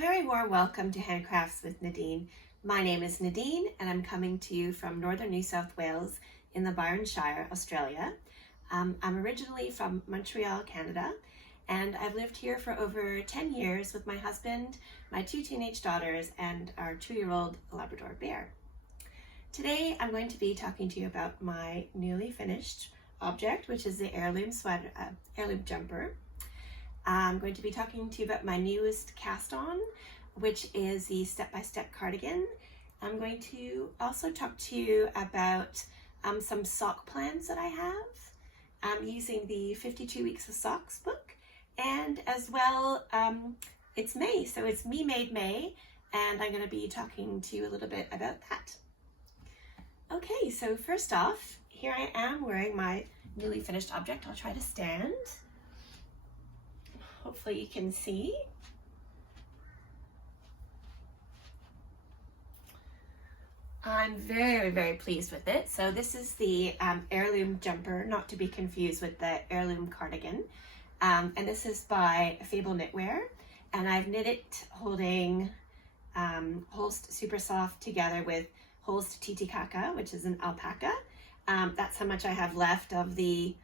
very warm welcome to Handcrafts with Nadine. My name is Nadine and I'm coming to you from northern New South Wales in the Byron Shire, Australia. I'm originally from Montreal, Canada, and I've lived here for over 10 years with my husband, my 2 teenage daughters, and our 2-year-old Labrador bear. Today I'm going to be talking to you about my newly finished object, which is the Heirloom sweater, Heirloom jumper. I'm going to be talking to you about my newest cast on, which is the step-by-step cardigan. I'm going to also talk to you about some sock plans that I have. I'm using the 52 Weeks of Socks book, and as well, it's May, so it's Me Made May, and I'm going to be talking to you a little bit about that. Okay, so first off, here I am wearing my newly finished object. I'll try to stand. Hopefully you can see. I'm very, very pleased with it. So this is the Heirloom jumper, not to be confused with the Heirloom cardigan. And this is by Fabel Knitwear. And I've knit it holding Holst Super Soft together with Holst Titicaca, which is an alpaca. That's how much I have left of the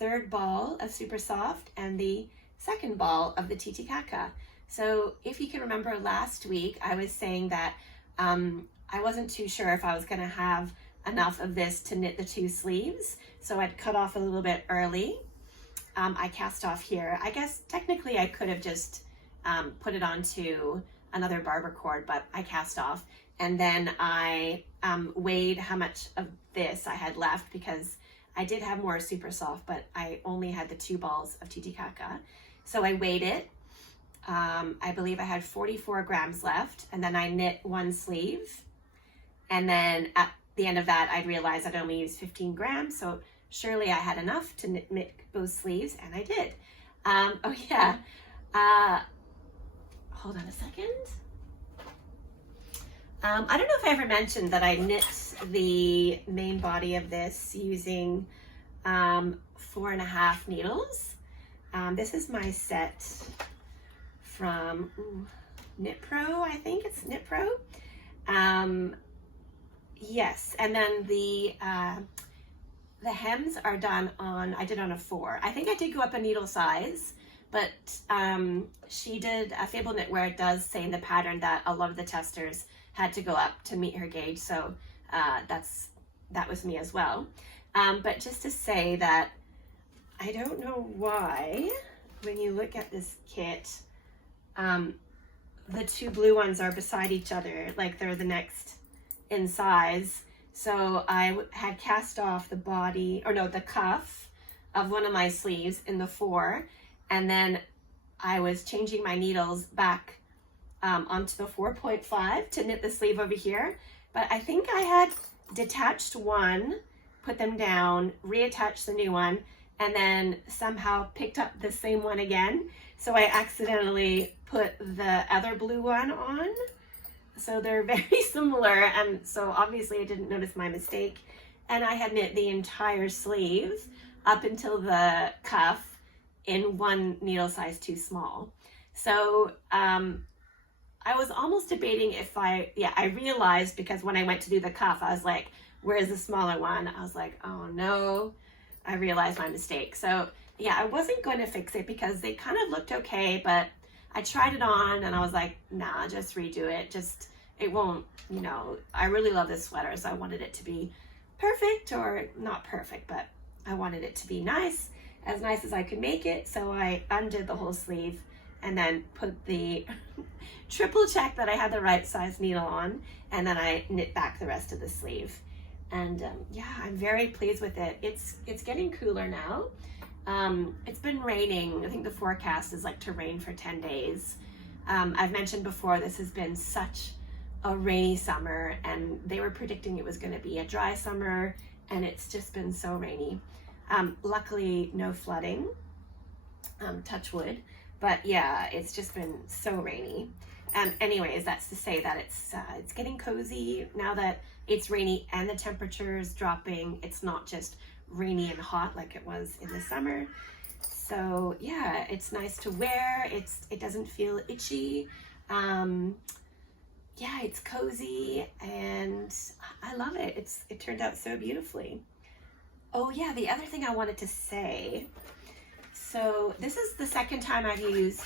3rd ball of Super Soft and the 2nd ball of the Titicaca. So if you can remember last week, I was saying that I wasn't too sure if I was going to have enough of this to knit the 2 sleeves. So I'd cut off a little bit early. I cast off here. I guess technically I could have just put it onto another barber cord, but I cast off. And then I weighed how much of this I had left because I did have more Super Soft, but I only had the 2 balls of Titicaca. So I weighed it. I believe I had 44 grams left, and then I knit 1 sleeve. And then at the end of that, I'd realized I'd only used 15 grams. So surely I had enough to knit both sleeves, and I did. Oh yeah. Hold on a second. I don't know if I ever mentioned that I knit the main body of this using 4.5 needles. This is my set from Knit Pro, I think it's Knit Pro. Yes, and then the hems are done on, I did on a 4. I think I did go up a needle size, but she did, Fable Knitwear does say in the pattern that a lot of the testers had to go up to meet her gauge, so that was me as well. But just to say that I don't know why, when you look at this kit, the 2 blue ones are beside each other, like they're the next in size. So I had cast off the body, or no, the cuff of one of my sleeves in the 4, and then I was changing my needles back onto the 4.5 to knit the sleeve over here. But I think I had detached one, put them down, reattached the new one, and then somehow picked up the same one again. So I accidentally put the other blue one on. So they're very similar, and so obviously I didn't notice my mistake. And I had knit the entire sleeve up until the cuff in 1 needle size too small. So I was almost debating if I realized, because when I went to do the cuff, I was like, where's the smaller one? I was like, oh no, I realized my mistake. So yeah, I wasn't going to fix it because they kind of looked okay, but I tried it on and I was like, nah, just redo it. It won't, you know, I really love this sweater, so I wanted it to be perfect, or not perfect, but I wanted it to be nice as I could make it. So I undid the whole sleeve and then put the triple check that I had the right size needle on, and then I knit back the rest of the sleeve. And yeah, I'm very pleased with it. It's getting cooler now. It's been raining. I think the forecast is like to rain for 10 days. I've mentioned before, this has been such a rainy summer, and they were predicting it was going to be a dry summer, and it's just been so rainy. Luckily, no flooding, touch wood, but yeah, it's just been so rainy. Anyways, that's to say that it's getting cozy now that it's rainy and the temperature is dropping. It's not just rainy and hot like it was in the summer. So yeah, it's nice to wear. It doesn't feel itchy. Yeah, it's cozy and I love it. It turned out so beautifully. Oh yeah, the other thing I wanted to say. So this is the second time I've used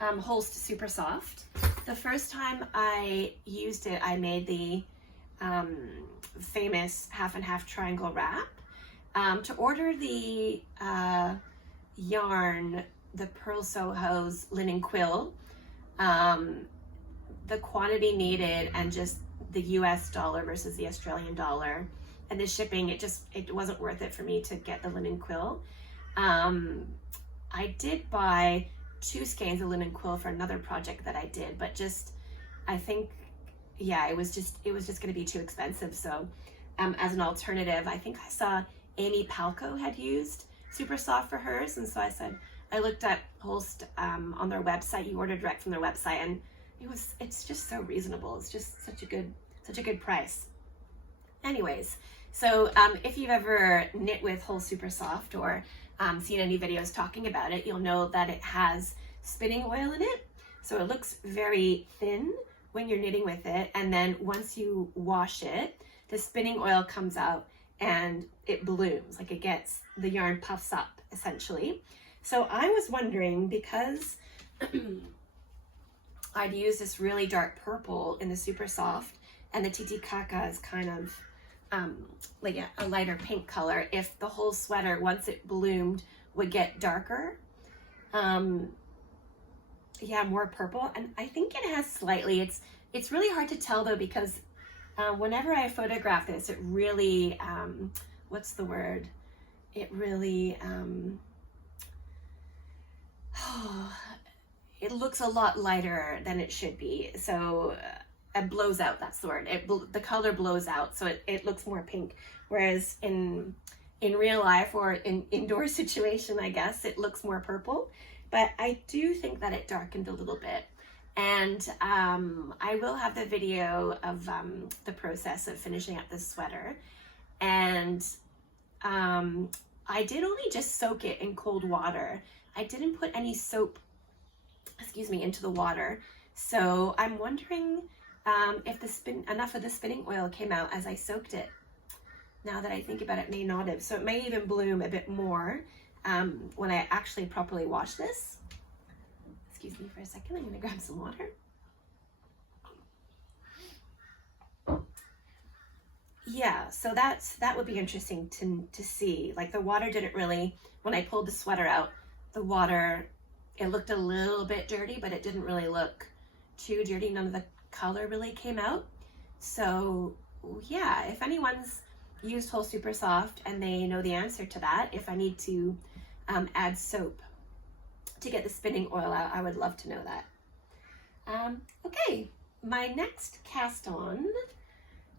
Holst Super Soft. The first time I used it, I made the famous half and half triangle wrap. To order the yarn, the Pearl Soho's linen quill, the quantity needed and just the US dollar versus the Australian dollar and the shipping, it wasn't worth it for me to get the linen quill. I did buy 2 skeins of linen quill for another project that I did, but I think, yeah, it was just going to be too expensive. So as an alternative, I think I saw Amy Palco had used Super Soft for hers, and so I looked at Holst on their website. You order direct from their website, and it's just so reasonable. It's just such a good price. Anyways, so if you've ever knit with Holst Super Soft or seen any videos talking about it, you'll know that it has spinning oil in it. So it looks very thin when you're knitting with it, and then once you wash it, the spinning oil comes out and it blooms, like the yarn puffs up essentially. So I was wondering, because I'd use this really dark purple in the Super Soft and the Titicaca is kind of like a lighter pink color, if the whole sweater, once it bloomed, would get darker. Yeah, more purple, and I think it has slightly. It's really hard to tell though, because whenever I photograph this, it really, what's the word? It really, it looks a lot lighter than it should be. So it blows out, that's the word. The color blows out, so it looks more pink. Whereas in real life or in indoor situation, I guess, it looks more purple. But I do think that it darkened a little bit. And I will have the video of the process of finishing up this sweater. And I did only just soak it in cold water. I didn't put any soap, into the water. So I'm wondering if enough of the spinning oil came out as I soaked it. Now that I think about it, may not have. So it may even bloom a bit more when I actually properly wash this. Excuse me for a second, I'm gonna grab some water. Yeah, so that would be interesting to see. Like the water didn't really, when I pulled the sweater out, the water, it looked a little bit dirty, but it didn't really look too dirty. None of the color really came out. So yeah, if anyone's used Holst Super Soft and they know the answer to that, if I need to add soap to get the spinning oil out, I would love to know that. Okay, my next cast on,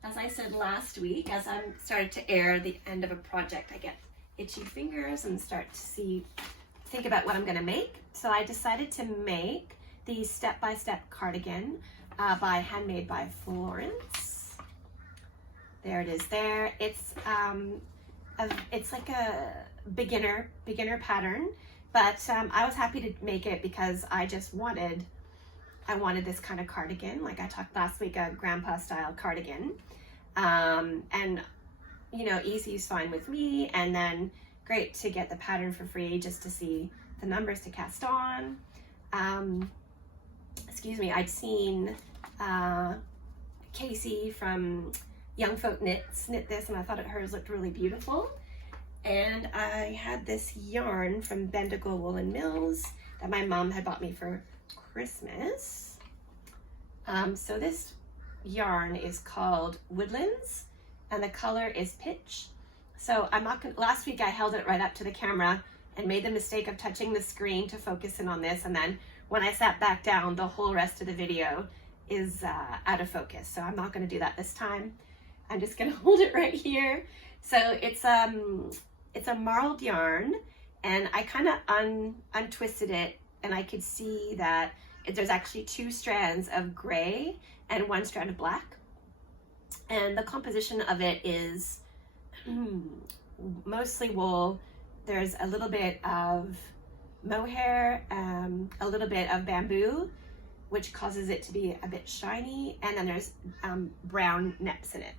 as I said last week, as I'm started to air the end of a project, I get itchy fingers and start to think about what I'm gonna make. So I decided to make the step-by-step cardigan by Handmade by Florence. There it is there. It's like a beginner pattern, but I was happy to make it because I wanted this kind of cardigan, like I talked last week, a grandpa style cardigan. And easy is fine with me, and then great to get the pattern for free just to see the numbers to cast on. I'd seen Casey from Young Folk Knits knit this, and I thought hers looked really beautiful. And I had this yarn from Bendigo Woolen Mills that my mom had bought me for Christmas. So this yarn is called Woodlands, and the color is pitch. So I'm not gonna, last week I held it right up to the camera and made the mistake of touching the screen to focus in on this, and then when I sat back down, the whole rest of the video is out of focus. So I'm not gonna do that this time. I'm just gonna hold it right here. So it's a marled yarn, and I kind of untwisted it, and I could see that there's actually 2 strands of gray and 1 strand of black. And the composition of it is mostly wool. There's a little bit of mohair, a little bit of bamboo which causes it to be a bit shiny, and then there's brown neps in it.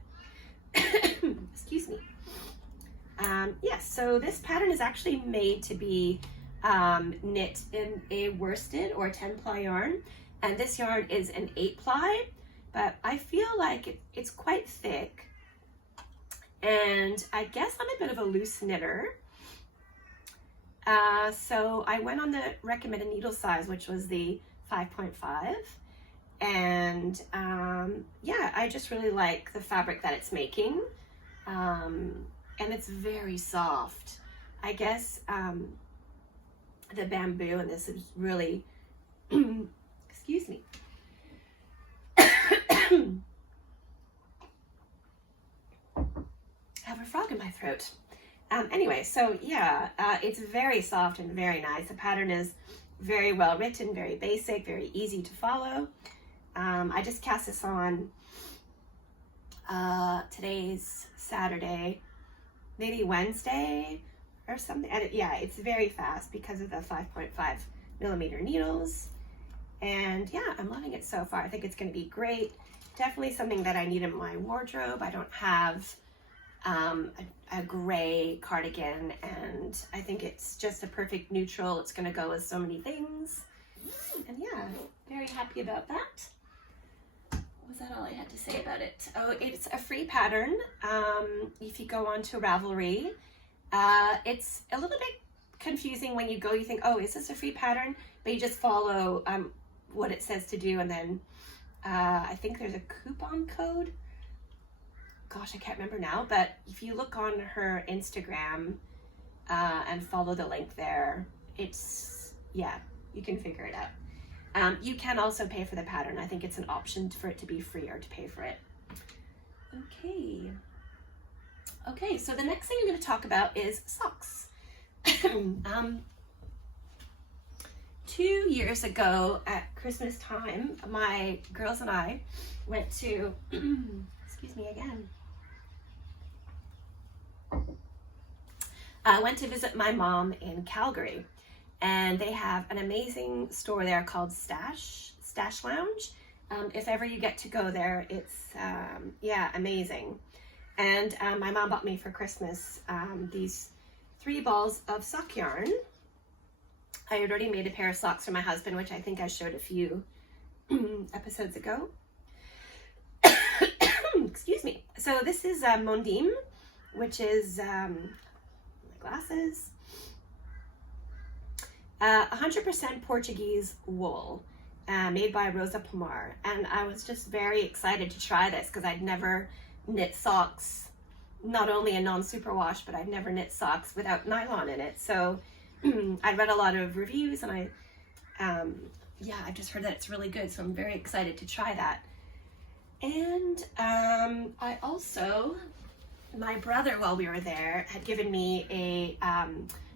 Excuse me. Yes, so this pattern is actually made to be knit in a worsted or 10-ply yarn, and this yarn is an 8-ply, but I feel like it's quite thick, and I guess I'm a bit of a loose knitter. So I went on the recommended needle size, which was the 5.5, and yeah, I just really like the fabric that it's making, and it's very soft. I guess the bamboo in this is really, excuse me. I have a frog in my throat. Anyway, so yeah, it's very soft and very nice. The pattern is very well written, very basic, very easy to follow. I just cast this on, today's Saturday, maybe Wednesday or something. And yeah, it's very fast because of the 5.5mm needles. And yeah, I'm loving it so far. I think it's going to be great. Definitely something that I need in my wardrobe. I don't have a gray cardigan, and I think it's just a perfect neutral. It's going to go with so many things. And yeah, very happy about that. Was that all I had to say about it? Oh, it's a free pattern. If you go on to Ravelry, it's a little bit confusing when you go, you think, oh, is this a free pattern? But you just follow what it says to do, and then I think there's a coupon code. Gosh, I can't remember now, but if you look on her Instagram and follow the link there, it's, yeah, you can figure it out. You can also pay for the pattern. I think it's an option for it to be free or to pay for it. Okay, so the next thing I'm going to talk about is socks. 2 years ago at Christmas time, my girls and I went to, excuse me again, I went to visit my mom in Calgary, and they have an amazing store there called Stash Lounge. If ever you get to go there, it's, yeah, amazing. And my mom bought me for Christmas these 3 balls of sock yarn. I had already made a pair of socks for my husband, which I think I showed a few episodes ago. Excuse me. So this is Mondim, which is my glasses. 100% Portuguese wool, made by Rosa Pomar. And I was just very excited to try this because I'd never knit socks, not only a non-superwash, but I'd never knit socks without nylon in it. So I read a lot of reviews, and yeah, I just heard that it's really good, so I'm very excited to try that. And I also, my brother, while we were there, had given me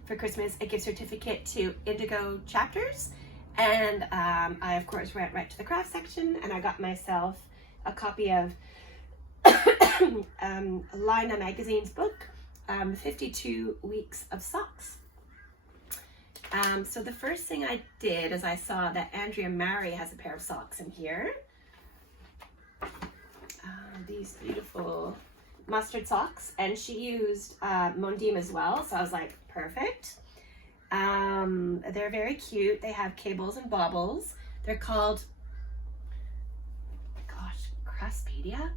for Christmas, a gift certificate to Indigo Chapters. And I, of course, went right to the craft section, and I got myself a copy of Laine magazine's book, 52 Weeks of Socks. So the first thing I did is I saw that Andrea Mary has a pair of socks in here. These beautiful mustard socks, and she used Mondim as well, so I was like, perfect. They're very cute. They have cables and baubles. They're called, gosh, Craspedia?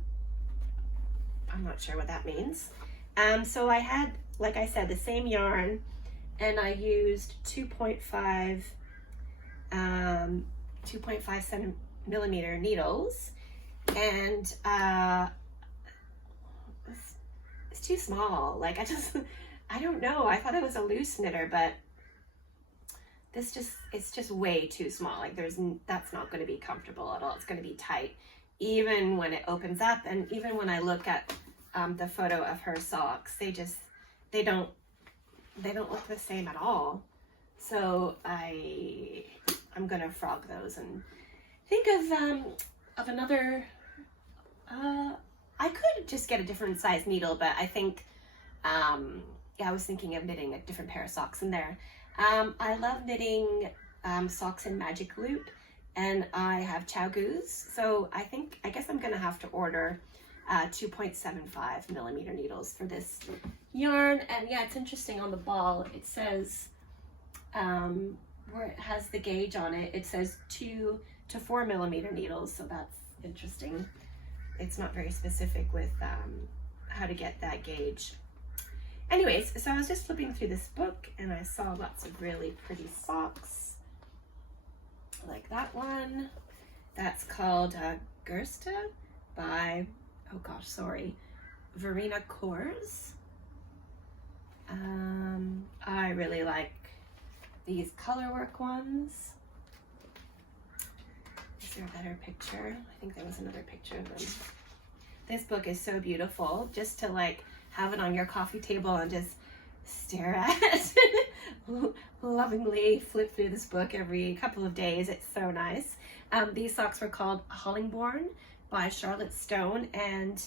I'm not sure what that means. So I had, like I said, the same yarn, and I used 2.5 millimeter needles, and it's too small. Like, I don't know. I thought it was a loose knitter, but it's just way too small. Like, that's not going to be comfortable at all. It's going to be tight, even when it opens up, and even when I look at the photo of her socks, they don't look the same at all. So I'm gonna frog those and think of another. I could just get a different size needle, but I think yeah, I was thinking of knitting a different pair of socks in there. I love knitting socks in magic loop, and I have chow goose. So I guess I'm gonna have to order 2.75 millimeter needles for this yarn. And yeah, it's interesting on the ball, it says, where it has the gauge on it, it says 2 to 4 millimeter needles. So that's interesting. It's not very specific with how to get that gauge. Anyways, so I was just flipping through this book and I saw lots of really pretty socks. Like that one. That's called Gersta by, oh gosh, sorry, Verena Kors. I really like these colorwork ones. Is there a better picture? I think there was another picture of them. This book is so beautiful, just to like have it on your coffee table and just stare at. Lovingly flip through this book every couple of days. It's so nice. These socks were called Hollingbourne by Charlotte Stone, and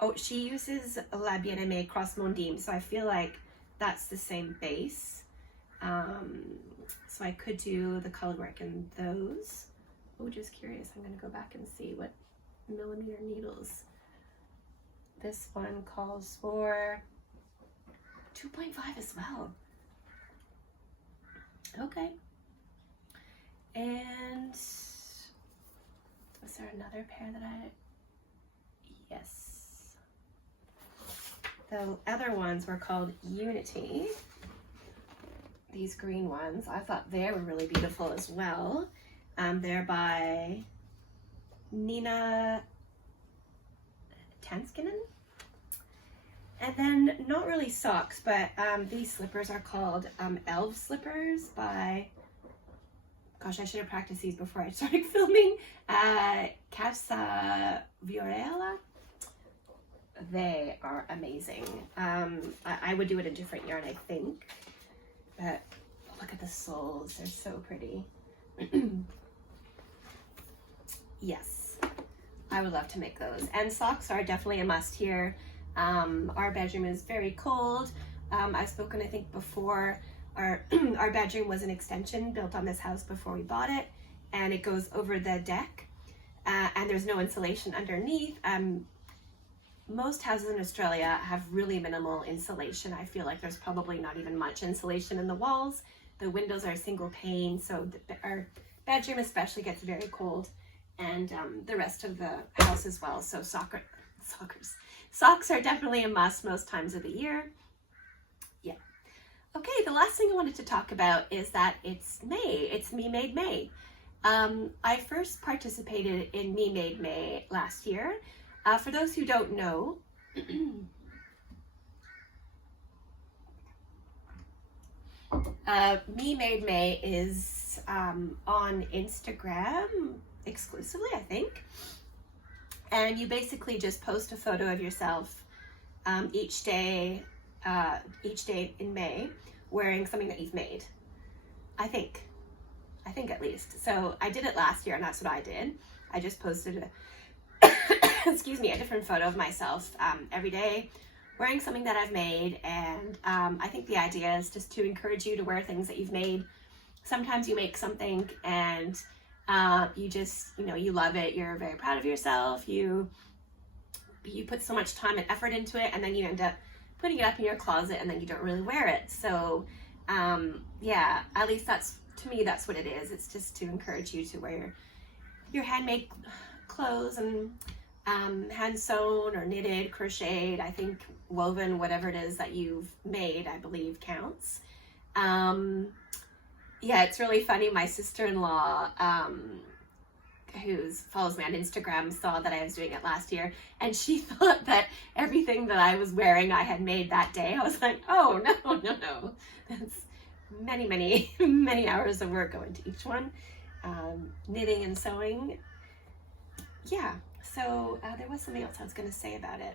oh, she uses La Bien-Aimée Cross Mondime, so I feel like that's the same base. So I could do the color work in those. Oh, just curious, I'm gonna go back and see what millimeter needles. This one calls for 2.5 as well. Okay. And was there another pair that yes. The other ones were called Unity. These green ones, I thought they were really beautiful as well. They're by Nina Tanskinen. And then, not really socks, but these slippers are called Elf Slippers by, gosh, I should have practiced these before I started filming, Casa Viorella. They are amazing. I would do it in different yarn, I think, but look at the soles, they're so pretty. Yes, I would love to make those. And socks are definitely a must here. Our bedroom is very cold. I've spoken, I think, before. Our bedroom was an extension built on this house before we bought it, and it goes over the deck, and there's no insulation underneath. Most houses in Australia have really minimal insulation. I feel like there's probably not even much insulation in the walls. The windows are single pane, so our bedroom especially gets very cold, and the rest of the house as well. So socks are definitely a must most times of the year. Yeah. Okay, the last thing I wanted to talk about is that it's May. It's Me Made May. I first participated in Me Made May last year. For those who don't know, Me Made May is on Instagram exclusively, I think. And you basically just post a photo of yourself each day in May wearing something that you've made. I think at least. So I did it last year, and that's what I did. I just posted excuse me, a different photo of myself every day wearing something that I've made. And I think the idea is just to encourage you to wear things that you've made. Sometimes you make something and you just, you love it. You're very proud of yourself. You put so much time and effort into it, and then you end up putting it up in your closet and then you don't really wear it. So yeah, at least to me, that's what it is. It's just to encourage you to wear your handmade clothes, and hand sewn or knitted, crocheted, I think woven, whatever it is that you've made, I believe counts. Yeah, it's really funny. My sister-in-law, who follows me on Instagram, saw that I was doing it last year, and she thought that everything that I was wearing I had made that day. I was like, oh, no. That's many hours of work going to each one. Knitting and sewing. Yeah, so there was something else I was going to say about it.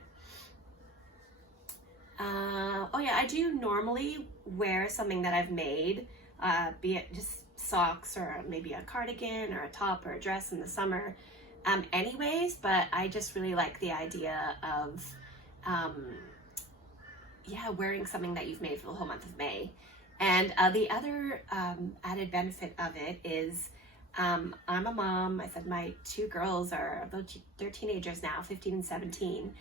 Oh yeah, I do normally wear something that I've made, be it just socks or maybe a cardigan or a top or a dress in the summer anyways, but I just really like the idea of yeah, wearing something that you've made for the whole month of May. And the other added benefit of it is I'm a mom. I said my two girls they're teenagers now, 15 and 17.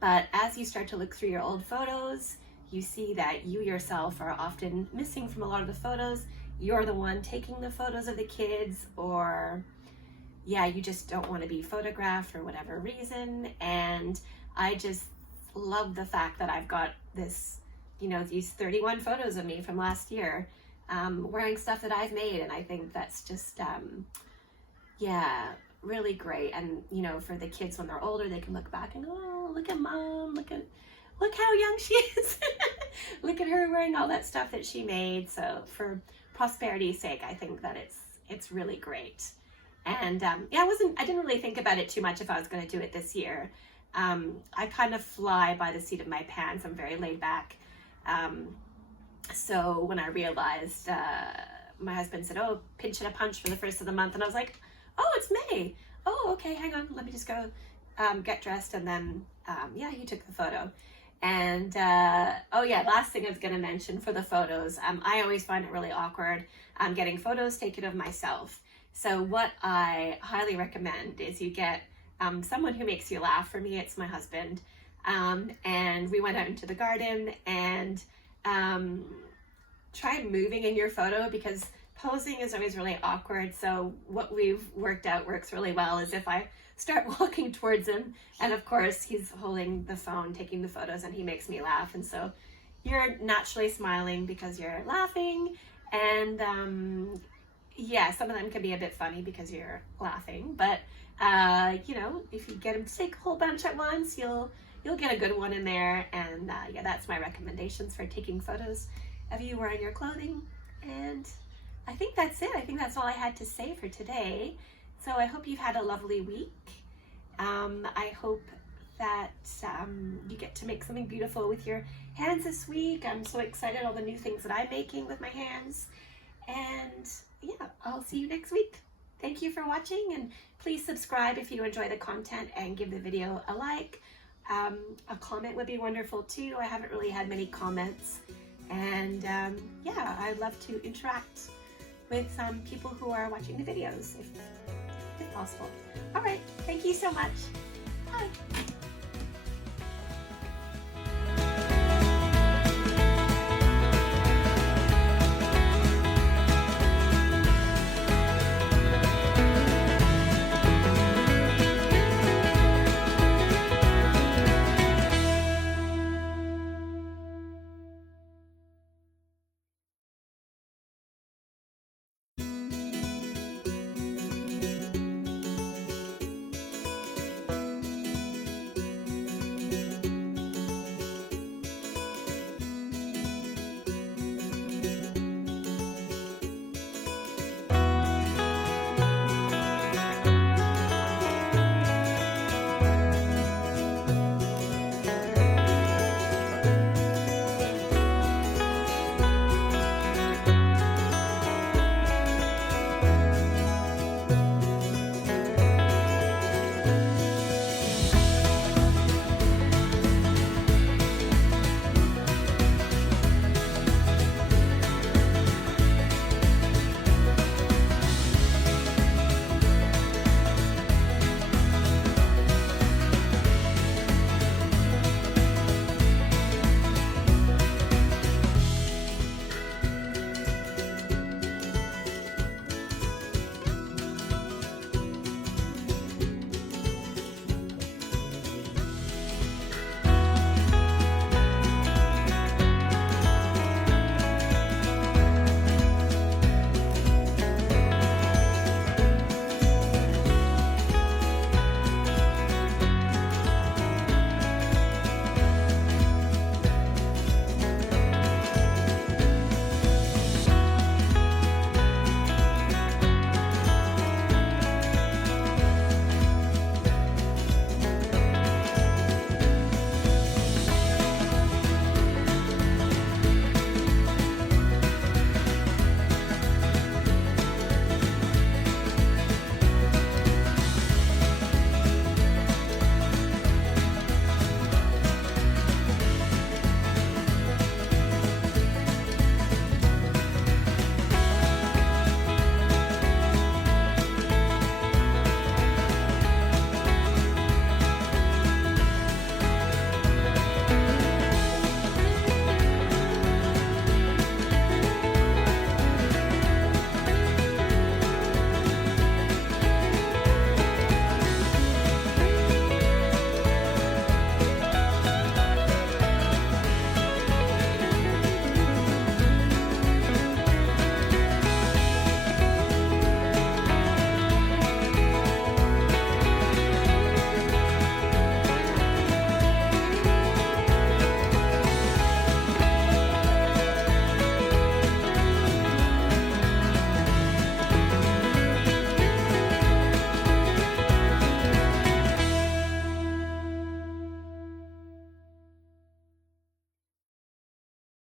But as you start to look through your old photos, you see that you yourself are often missing from a lot of the photos. You're the one taking the photos of the kids, or yeah, you just don't want to be photographed for whatever reason. And I just love the fact that I've got this, you know, these 31 photos of me from last year, wearing stuff that I've made. And I think that's just, yeah, really great. And, you know, for the kids when they're older, they can look back and go, oh, look at mom, look how young she is. Look at her wearing all that stuff that she made. So for prosperity's sake, I think that it's really great. And yeah, I didn't really think about it too much if I was going to do it this year. I kind of fly by the seat of my pants. I'm very laid back. So when I realized, my husband said, oh, pinch and a punch for the first of the month. And I was like, oh, it's May. Oh, okay, hang on. Let me just go get dressed. And then, yeah, he took the photo. And, oh yeah, last thing I was going to mention for the photos, I always find it really awkward getting photos taken of myself. So what I highly recommend is you get someone who makes you laugh. For me, it's my husband. And we went out into the garden, and try moving in your photo, because posing is always really awkward. So what we've worked out works really well is if I start walking towards him, and of course he's holding the phone taking the photos, and he makes me laugh, and so you're naturally smiling because you're laughing. And yeah, some of them can be a bit funny because you're laughing, but you know, if you get him to take a whole bunch at once, you'll get a good one in there. And yeah, that's my recommendations for taking photos of you wearing your clothing. And I think that's it. I think that's all I had to say for today. So I hope you've had a lovely week. I hope that you get to make something beautiful with your hands this week. I'm so excited, all the new things that I'm making with my hands. And yeah, I'll see you next week. Thank you for watching, and please subscribe if you enjoy the content, and give the video a like. A comment would be wonderful too. I haven't really had many comments. And yeah, I'd love to interact with some people who are watching the videos if possible. All right, thank you so much. Bye.